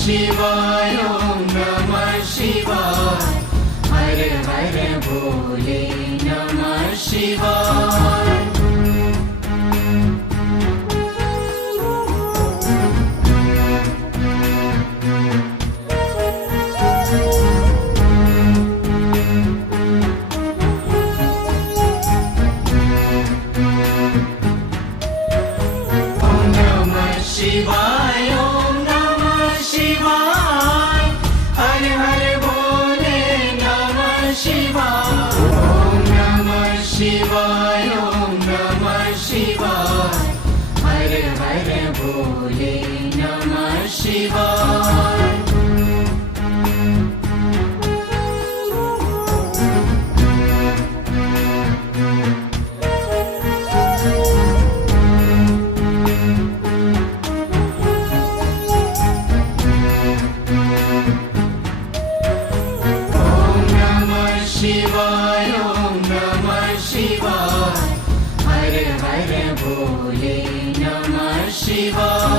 शिवाय ओम नमः शिवाय हर हर भोले नमः शिवाय शिवाय ओम नमः शिवाय हर हर भोले नमः शिवाय ओम नमः शिवाय ओम नमः शिवाय हर हर भोले नमः शिवाय शिवाय ओम नमः शिवाय हर हर भोले नमः शिवाय।